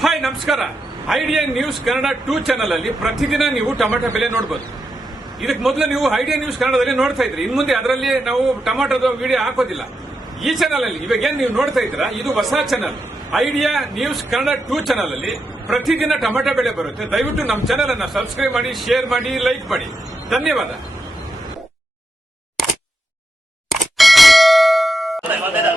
hi ನಮಸ್ಕಾರ idea news Kannada two channel ಅಲ್ಲಿ ಪ್ರತಿದಿನ ನೀವು ಟೊಮೆಟೊ ಬೆಲೆ ನೋಡಬಹುದು ಇದಕ್ಕೆ ಮೊದಲು ನೀವು ಐಡಿಯಾ ನ್ಯೂಸ್ ಕನ್ನಡದಲ್ಲಿ ನೋಡ್ತಾ ಇದ್ರಿ ಇನ್ ಮುಂದೆ ಅದರಲ್ಲಿ ನಾವು ಟೊಮೆಟೊದ ವಿಡಿಯೋ ಹಾಕೋದಿಲ್ಲ ಈ ಚಾನಲ್ ಅಲ್ಲಿ ಇವಾಗ ಏನ್ ನೀವು ನೋಡ್ತಾ ಇದ್ರ ಇದು ಹೊಸ channel idea news Kannada two channel ಅಲ್ಲಿ ಪ್ರತಿದಿನ ಟೊಮೆಟೊ ಬೆಳೆ ಬರುತ್ತೆ ದಯವಿಟ್ಟು ನಮ್ಮ ಚಾನೆಲ್ ಅನ್ನು ಸಬ್ಸ್ಕ್ರೈಬ್ ಮಾಡಿ ಶೇರ್ ಮಾಡಿ ಲೈಕ್ ಮಾಡಿ ಧನ್ಯವಾದ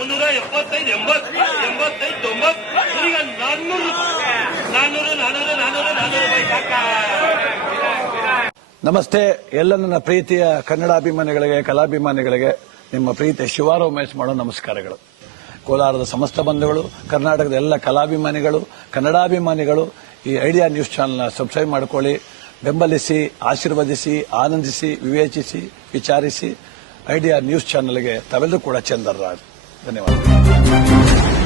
ಒಂದು ನೂರ ಐವತ್ತೈದು ಎಂಬತ್ತು ಎಂಬತ್ತೈದು ತೊಂಬತ್ತು ನಮಸ್ತೆ ಎಲ್ಲ ನನ್ನ ಪ್ರೀತಿಯ ಕನ್ನಡಾಭಿಮಾನಿಗಳಿಗೆ ಕಲಾಭಿಮಾನಿಗಳಿಗೆ ನಿಮ್ಮ ಪ್ರೀತಿಯ ಶಿವಾರೋ ಮಹೇಶ್ ಮಾಡೋ ನಮಸ್ಕಾರಗಳು ಕೋಲಾರದ ಸಮಸ್ತ ಬಂಧುಗಳು ಕರ್ನಾಟಕದ ಎಲ್ಲ ಕಲಾಭಿಮಾನಿಗಳು ಕನ್ನಡಾಭಿಮಾನಿಗಳು ಈ ಐಡಿಯಾ ನ್ಯೂಸ್ ಚಾನೆಲ್ನ ಸಬ್ಸ್ಕ್ರೈಬ್ ಮಾಡಿಕೊಳ್ಳಿ ಬೆಂಬಲಿಸಿ ಆಶೀರ್ವದಿಸಿ ಆನಂದಿಸಿ ವಿವೇಚಿಸಿ ವಿಚಾರಿಸಿ ಐಡಿಯಾ ನ್ಯೂಸ್ ಚಾನೆಲ್ಗೆ ಕೂಡ ಚಂದರ್ರಾಜ್ ಧನ್ಯವಾದ